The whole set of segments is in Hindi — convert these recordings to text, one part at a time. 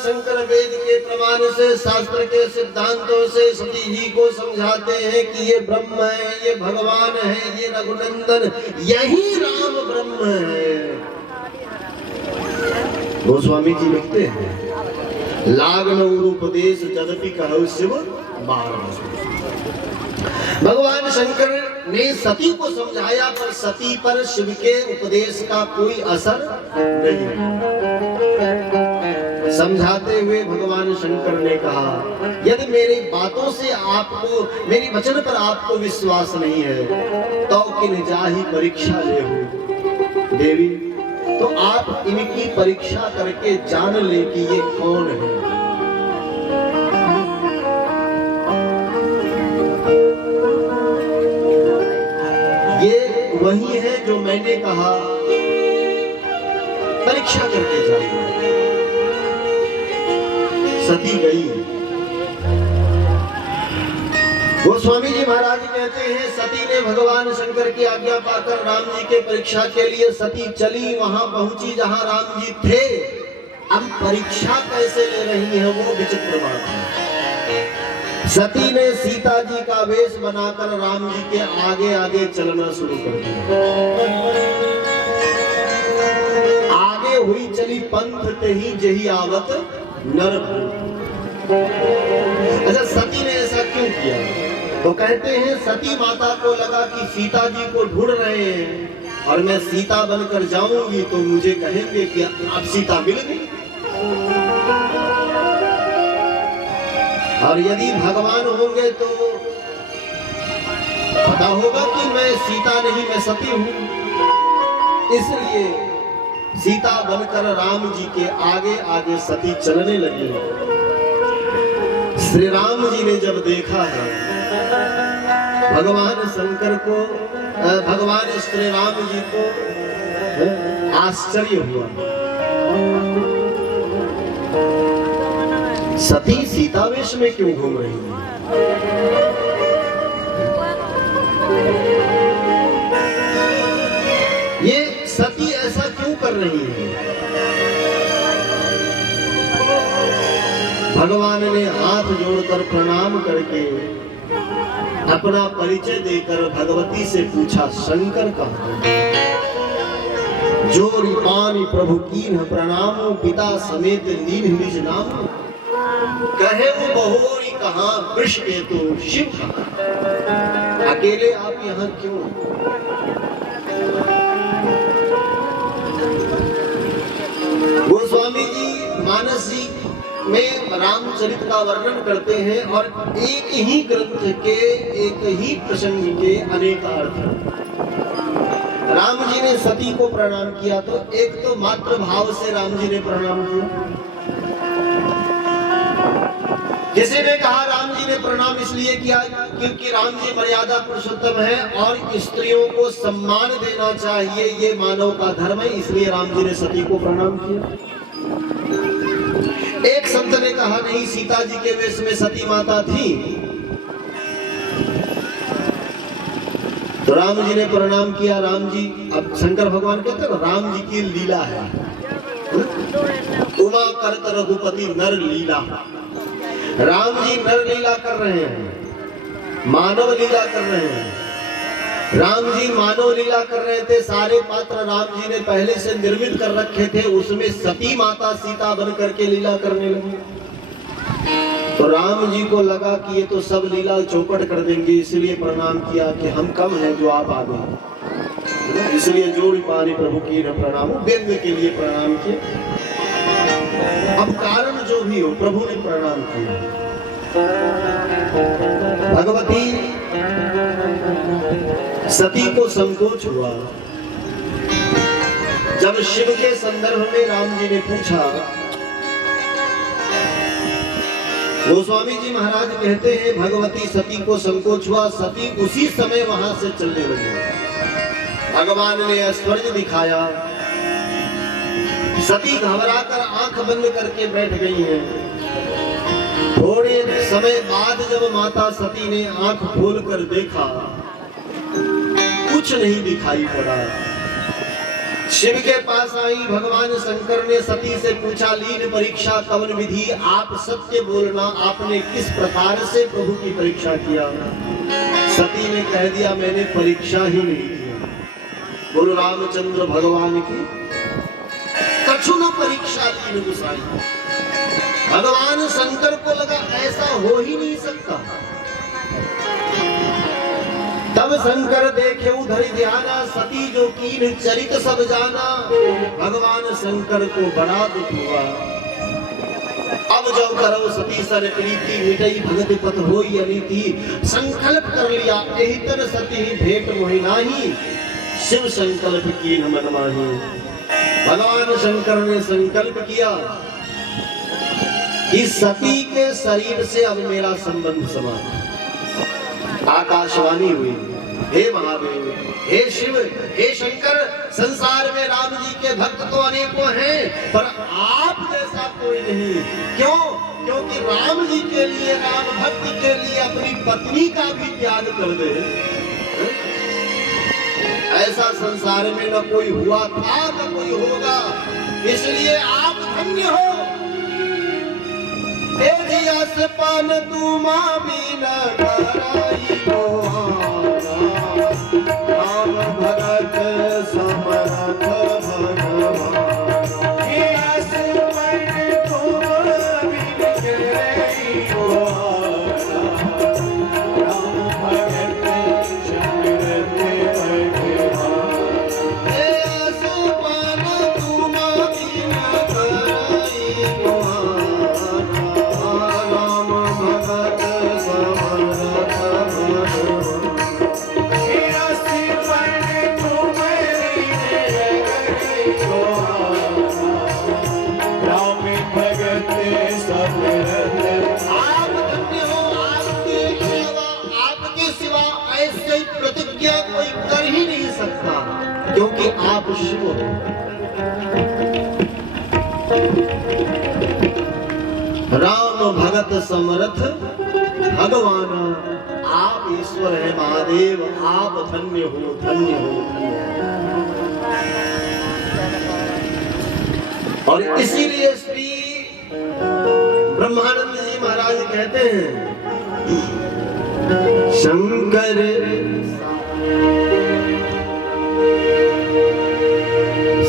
शंकर वेद के प्रमाण से, शास्त्र के सिद्धांतों से सती जी को समझाते हैं कि ये ब्रह्म है, ये भगवान है, ये रघुनंदन, यही राम ब्रह्म है। गोस्वामी जी लिखते हैं, लागन उपदेश जदपि कहु शिव बारह। भगवान शंकर ने सती को समझाया, पर सती पर शिव के उपदेश का कोई असर नहीं। समझाते हुए भगवान शंकर ने कहा, यदि मेरी बातों से आपको, मेरी वचन पर आपको विश्वास नहीं है तो किन जाहि परीक्षा ले हो देवी, तो आप इनकी परीक्षा करके जान ले कि ये कौन है। ये वही है जो मैंने कहा, परीक्षा करके जाइए। सती गई। गोस्वामी जी महाराज कहते हैं, सती ने भगवान शंकर की आज्ञा पाकर राम जी के परीक्षा के लिए सती चली, वहां पहुंची जहां राम जी थे। अब परीक्षा कैसे ले रही है वो विचित्र बात है। सती ने सीता जी का वेश बनाकर राम जी के आगे आगे चलना शुरू कर दिया। आगे हुई चली पंथ ते ही जही आवत नर। अच्छा, सती ने ऐसा क्यों किया? तो कहते हैं, सती माता को लगा कि सीता जी को ढूंढ रहे हैं और मैं सीता बनकर जाऊंगी तो मुझे कहेंगे कि अब सीता मिल गई। और यदि भगवान होंगे तो पता होगा कि मैं सीता नहीं, मैं सती हूं। इसलिए सीता बनकर राम जी के आगे आगे सती चलने लगी। श्री राम जी ने जब देखा है भगवान शंकर को, भगवान श्री राम जी को आश्चर्य हुआ। सती सीता वेश में क्यों घूम रही है? ये सती ऐसा क्यों कर रही है? भगवान ने हाथ जोड़कर प्रणाम करके अपना परिचय देकर भगवती से पूछा, शंकर कहाँ? जो रिपानी प्रभु कीन प्रणामो, पिता समेत लीन निज नाम। कहे वो बहोरी कहाँ, वृष के तो शिव कहाँ? अकेले आप यहाँ क्यों? गोस्वामी जी मानस जी में रामचरित का वर्णन करते हैं और एक ही ग्रंथ के एक ही प्रसंग के अनेक अर्थ। राम जी ने सती को प्रणाम किया तो एक तो मात्र भाव से राम जी ने प्रणाम किया। किसी ने कहा राम जी ने प्रणाम इसलिए किया क्योंकि राम जी मर्यादा पुरुषोत्तम है और स्त्रियों को सम्मान देना चाहिए, ये मानव का धर्म है, इसलिए राम जी ने सती को प्रणाम किया। एक संत ने कहा नहीं, सीता जी के वेश में सती माता थी तो राम जी ने प्रणाम किया। राम जी, अब शंकर भगवान कहते हैं राम जी की लीला है, उमा करत रघुपति नर लीला। राम जी नर लीला कर रहे हैं, मानव लीला कर रहे हैं। राम जी मानव लीला कर रहे थे, सारे पात्र राम जी ने पहले से निर्मित कर रखे थे, उसमें सती माता सीता बन करके लीला करने लगी। तो राम जी को लगा कि ये तो सब लीला चौपट कर देंगे, इसलिए प्रणाम किया कि हम कम हैं जो आप आ गए, इसलिए जोड़ी पानी प्रभु की न प्रणाम, व्यंग्य के लिए प्रणाम किया। अब कारण जो भी हो, प्रभु ने प्रणाम किया। भगवती सती को संकोच हुआ। जब शिव के संदर्भ में राम जी ने पूछा, गोस्वामी जी महाराज कहते हैं भगवती सती को संकोच हुआ, सती उसी समय वहां से चलने लगी। भगवान ने ऐश्वर्य दिखाया, सती घबराकर आंख बंद करके बैठ गई हैं। थोड़े समय बाद जब माता सती ने आंख खोलकर देखा, कुछ नहीं दिखाई पड़ा, शिव के पास आई, भगवान शंकर ने सती से पूछा, लीन परीक्षा कवन विधि, आप सत्य बोलना, आपने किस प्रकार से प्रभु की परीक्षा किया। सती ने कह दिया, मैंने परीक्षा ही नहीं किया। गुरु रामचंद्र भगवान की कछु न परीक्षा लीन गुसाई। भगवान शंकर को लगा ऐसा हो ही नहीं सकता। तब शंकर देखे उधर ध्याना, सती जो कीन चरित सब जाना। भगवान शंकर को बड़ा दुख हुआ। अब जो करो सती सर प्रीति, मिटई भगत पथ होई अनीति। संकल्प कर लिया, एहि तर सती भेंट मोहि नाही। शिव संकल्प कीन मन माही। भगवान शंकर ने संकल्प किया कि सती के शरीर से अब मेरा संबंध समाप्त। आकाशवाणी हुई, हे महादेव, हे शिव, हे शंकर, संसार में राम जी के भक्त तो अनेकों हैं, पर आप जैसा कोई नहीं। क्यों? क्योंकि राम जी के लिए, राम भक्त के लिए अपनी पत्नी का भी त्याग कर दे, ऐसा संसार में न कोई हुआ था न कोई होगा। इसलिए आप धन्य हो। से पान तू मां बिना कराई मोहाना, राम भरत समरथ भगवान। क्योंकि आप शिव हो। राम भगत समरथ भगवान, आप ईश्वर है महादेव, आप धन्य हो, धन्य हो, धन्य हो। और इसीलिए श्री ब्रह्मानंद जी महाराज कहते हैं, शंकर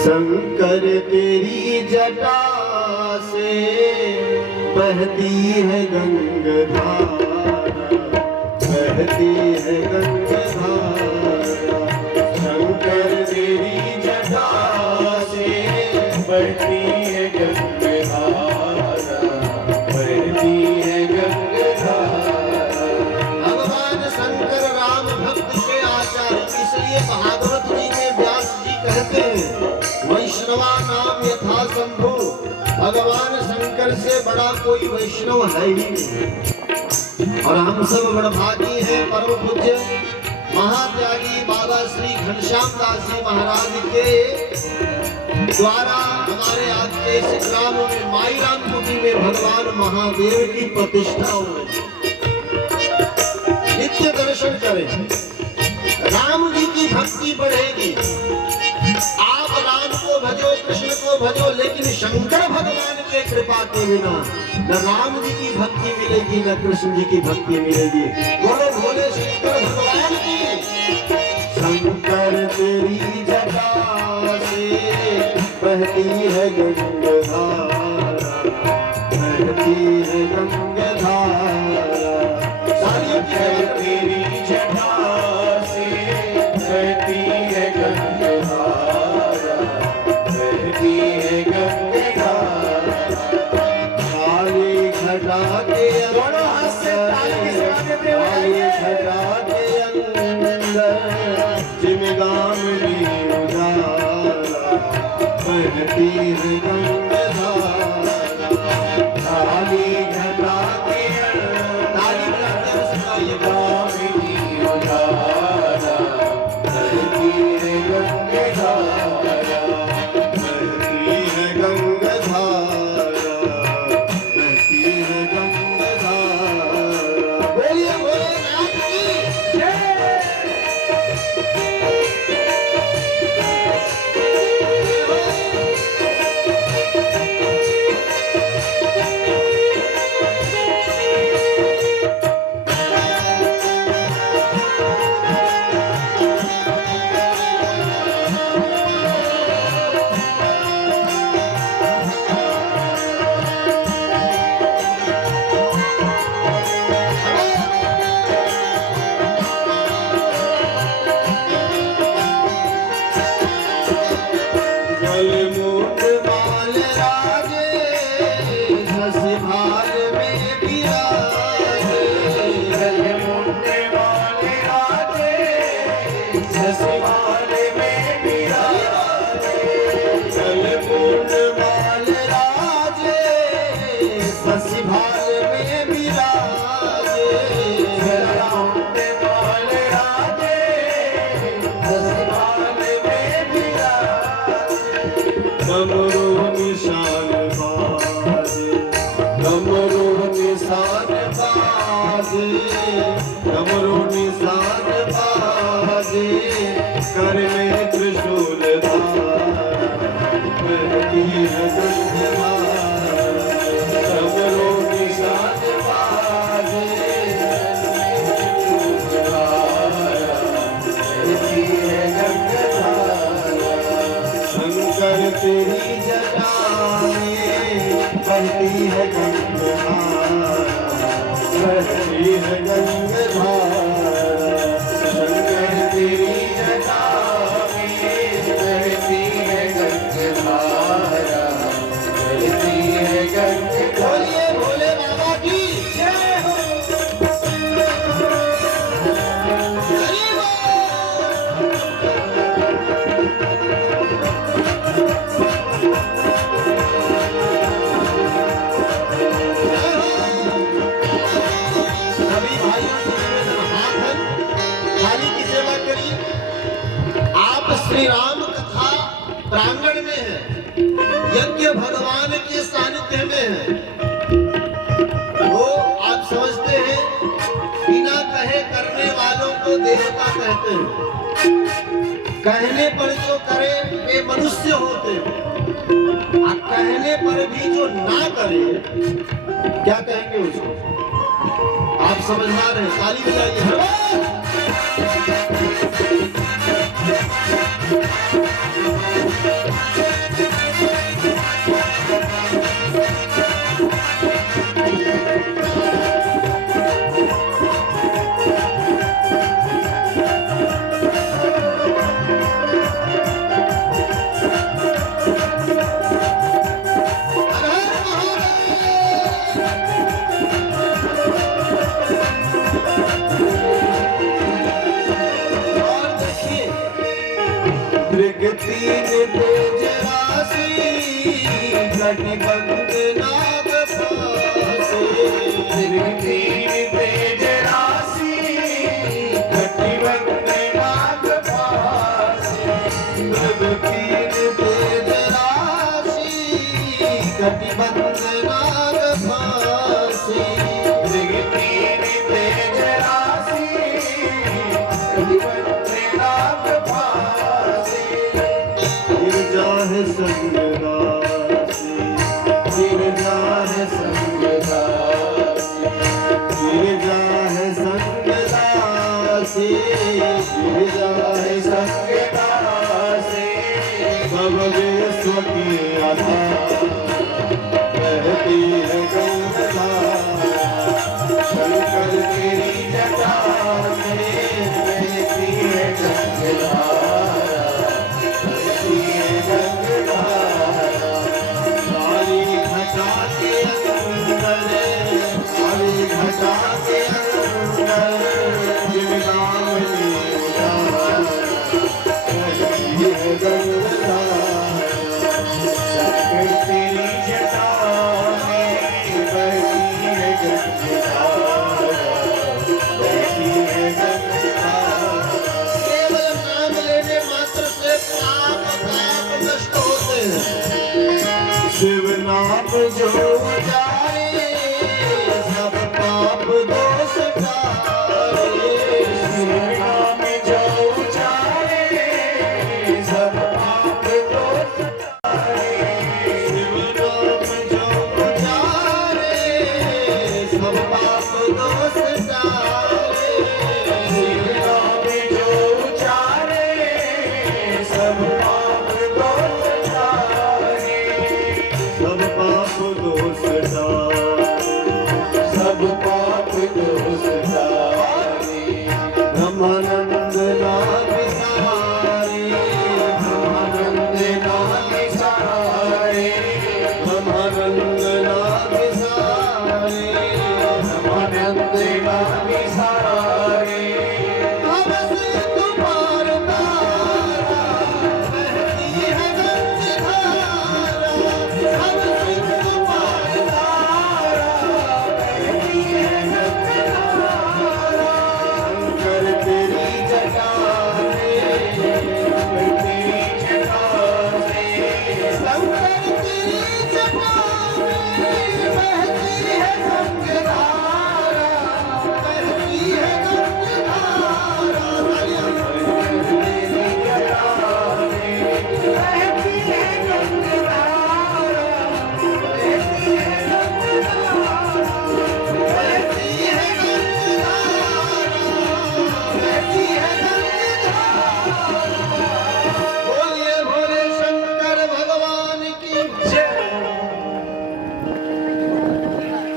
शंकर तेरी जटा से बहती है गंगाधारा, बहती है गंगाधारा। शंकर तेरी जटा से बहती है गंगाधारा, बहती है गंगाधारा। भगवान शंकर राम भक्त के आचार्य, इसलिए भागवत जी में व्यास जी कहते हैं, वैष्णवा नाम यथा शंभु। भगवान शंकर से बड़ा कोई वैष्णव है ही नहीं। और हम सब बड़भागी हैं, परम पूज्य महात्यागी बाबा श्री घनश्याम दास जी महाराज के द्वारा हमारे आज के इस ग्राम में माईराम कुटी में भगवान महादेव की प्रतिष्ठा हो रही। नित्य दर्शन करें, राम जी की भक्ति बढ़ेगी। आप राम को भजो, कृष्ण को भजो, लेकिन शंकर भगवान के कृपा के बिना न राम जी की भक्ति मिलेगी न कृष्ण जी की भक्ति मिलेगी। बोलो भोले शंकर भगवान की। शंकर तेरी जटा से बहती है गंगाधारा, बहती है गंगाधारा। सारियों की तेरी जटा से बहती है गंगाधारा, बहती है गंगाधारा। काली घटा के जिमगामी उजाला, बहती है गंगाधारा। काली घटा के जिमगामी उजाला, बहती है गंगाधारा, बहती है गंगाधारा, बहती है गंगाधारा। बोलिए भोलेनाथ की जय। शशि भाल में विराजे, ललाट बाल राजे, शशि भाल में विराजे। डमरू निशान बाजे, डमरू निशान बाजे, डमरू निशान बाजे, कर में त्रिशूल धार, बहती है गंगाधार। डमरू निशान बाजे, बहती है गंगाधारा। शंकर तेरी जटा में बहती है गंगाधार, बहती है गंगाधार। शंकर तेरी जटा में बहती है गंगाधारा, बहती है गंगाधारा। बोलिए भोले बाबा की जय हो। हरि सभी भाइयों से निवेदन, हाथ है, थाली की सेवा करिए। आप श्री राम कथा प्रांगण में हैं, यज्ञ भगवान के सानिध्य में हैं। वो आप समझते हैं बिना कहे करने वालों को देवता कहते हैं, कहने पर जो करे वे मनुष्य होते हैं, और कहने पर भी जो ना करे क्या कहेंगे उसको? आप समझदार हैं, ताली बजाइए।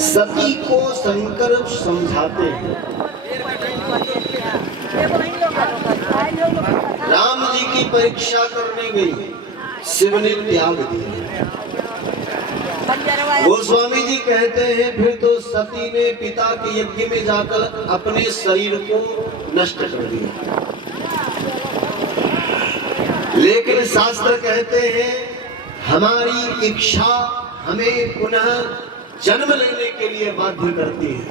सती को शंकर समझाते हैं। राम जी की परीक्षा करने गई, शिव ने त्याग दिया। गोस्वामी जी कहते हैं फिर तो सती ने पिता के यज्ञ में जाकर अपने शरीर को नष्ट कर दिया। लेकिन शास्त्र कहते हैं हमारी इच्छा हमें पुनः जन्म लेने के लिए बाध्य करती है,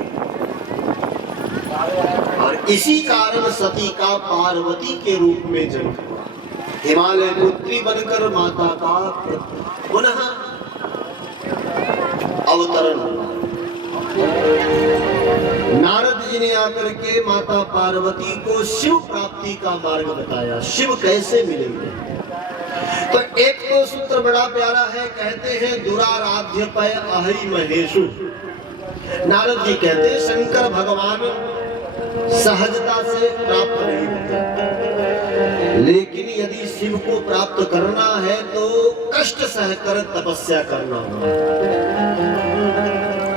और इसी कारण सती का पार्वती के रूप में जन्म हुआ। हिमालय पुत्री बनकर माता का पुनः अवतरण हुआ। नारद जी ने आकर के माता पार्वती को शिव प्राप्ति का मार्ग बताया, शिव कैसे मिलेंगे। तो एक तो सूत्र बड़ा प्यारा है, कहते हैं दुराराध्य पय अहै महेशु। नारद जी कहते हैं शंकर भगवान सहजता से प्राप्त नहीं होते, लेकिन यदि शिव को प्राप्त करना है तो कष्ट सहकर तपस्या करना होगा।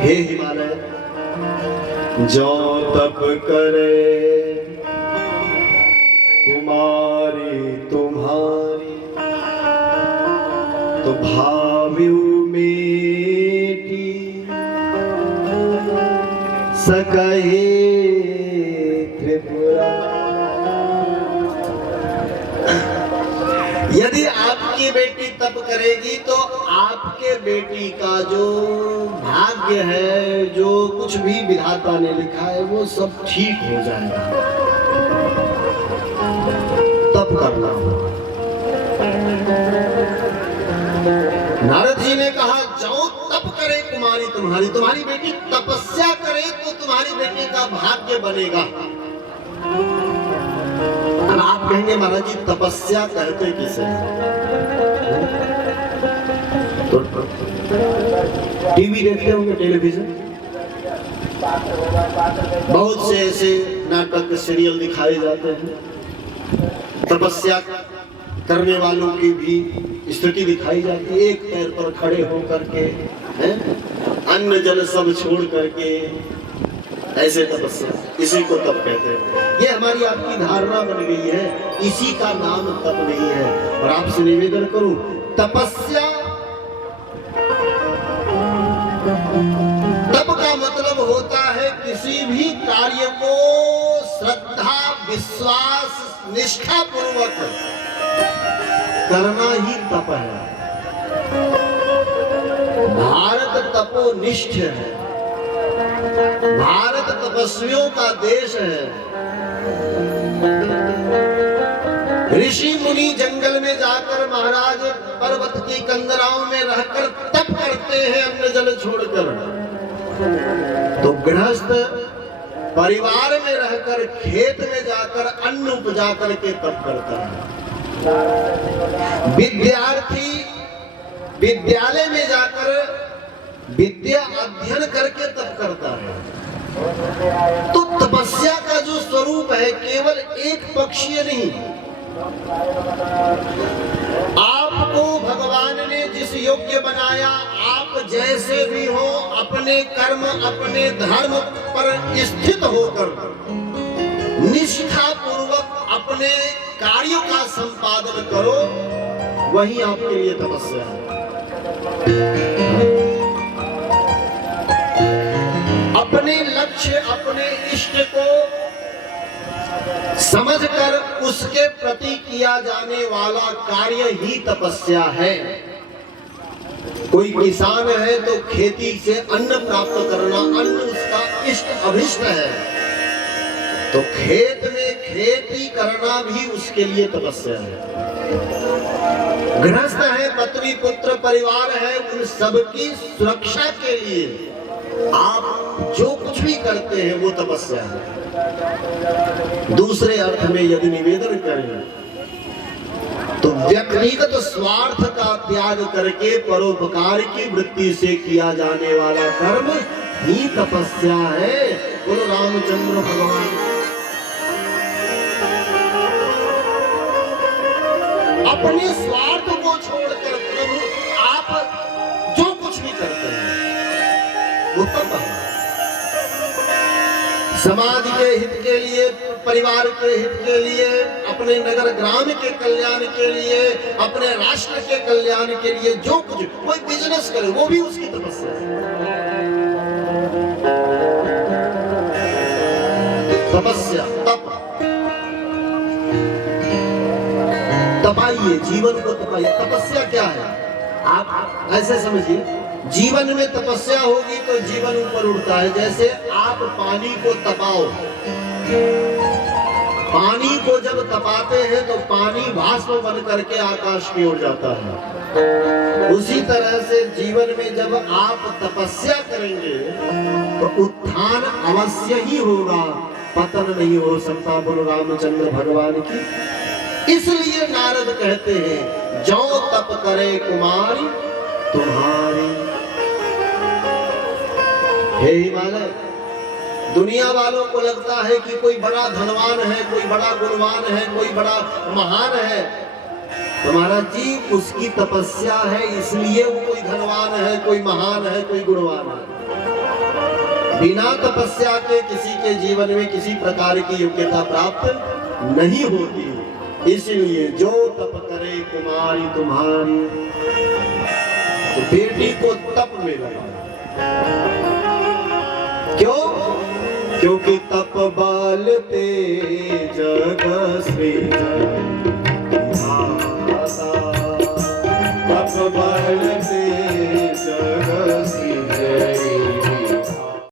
हे हिमालय, जो तप करे कुमारी तुम्हारी, तो भाव्यु मेटी सकहे त्रिपुरा। यदि आपकी बेटी तप करेगी तो आपके बेटी का जो भाग्य है, जो कुछ भी विधाता ने लिखा है, वो सब ठीक हो जाएगा। तप करना होगा। नारद जी ने कहा जाओ तप करे कुमारी तुम्हारी, तुम्हारी बेटी तपस्या करे तो तुम्हारी बेटी का भाग्य बनेगा। अब आप कहेंगे महाराज जी तपस्या कहते किसे? तो टीवी देखते होंगे, टेलीविजन, बहुत से ऐसे नाटक सीरियल दिखाए जाते हैं। तपस्या करने वालों की भी स्थिति दिखाई जाती है, एक पैर पर खड़े होकर के, अन्न जल सब छोड़ करके ऐसे तपस्या, इसी को तप कहते हैं। ये हमारी आपकी धारणा बन गई है, इसी का नाम तप नहीं है। और आपसे निवेदन करूं, तपस्या, तप का मतलब होता है किसी भी कार्य को श्रद्धा, विश्वास, निष्ठा पूर्वक करना ही तप है। भारत तपोनिष्ठ है, भारत तपस्वियों का देश है। ऋषि मुनि जंगल में जाकर महाराज पर्वत की कंदराओं में रहकर तप करते हैं, अन्न जल छोड़कर। तो गृहस्थ परिवार में रहकर खेत में जाकर अन्न उपजा करके तप करता है। विद्यार्थी विद्यालय में जाकर विद्या अध्ययन करके तप करता है। तो तपस्या का जो स्वरूप है केवल एक पक्षीय नहीं। आपको भगवान ने जिस योग्य बनाया, आप जैसे भी हो, अपने कर्म, अपने धर्म पर स्थित होकर निष्ठा पूर्वक अपने कार्यों का संपादन करो, वही आपके लिए तपस्या है। अपने लक्ष्य, अपने इष्ट को समझकर उसके प्रति किया जाने वाला कार्य ही तपस्या है। कोई किसान है तो खेती से अन्न प्राप्त करना, अन्न उसका इष्ट अभिष्ट है, तो खेत में खेती करना भी उसके लिए तपस्या है। गृहस्थ है, पत्नी पुत्र परिवार है, उन सबकी सुरक्षा के लिए आप जो कुछ भी करते हैं वो तपस्या है। दूसरे अर्थ में यदि निवेदन करें तो व्यक्तिगत स्वार्थ का त्याग करके परोपकार की वृत्ति से किया जाने वाला कर्म ही तपस्या है। बोलो रामचंद्र भगवान। अपने स्वार्थ को छोड़कर प्रभु आप जो कुछ भी करते हैं वो तप है। समाज के हित के लिए, परिवार के हित के लिए, अपने नगर ग्राम के कल्याण के लिए, अपने राष्ट्र के कल्याण के लिए जो कुछ कोई बिजनेस करे वो भी उसकी तपस्या है। तपस्या, तप, तपाइए जीवन को, तपाइए। तपस्या क्या है आप ऐसे समझिए, जीवन में तपस्या होगी तो जीवन ऊपर उड़ता है। जैसे आप पानी को तपाओ, पानी को जब तपाते हैं तो पानी भास्प बन करके आकाश की ओर जाता है। उसी तरह से जीवन में जब आप तपस्या करेंगे तो उत्थान अवश्य ही होगा, पतन नहीं हो सकता। बोलो रामचंद्र भगवान की। इसलिए नारद कहते हैं, जो तप करे कुमारी तुम्हारी। हे हिमालय, दुनिया वालों को लगता है कि कोई बड़ा धनवान है, कोई बड़ा गुणवान है, कोई बड़ा महान है। तुम्हारा जी उसकी तपस्या है, इसलिए वो कोई धनवान है, कोई महान है, कोई गुणवान है। बिना तपस्या के किसी के जीवन में किसी प्रकार की योग्यता प्राप्त नहीं होती। इसलिए जो तप करे कुमारी तुम्हारी। तो बेटी को तप में लगा। क्यों? क्योंकि तप बल तेज सृजन तप बल तेज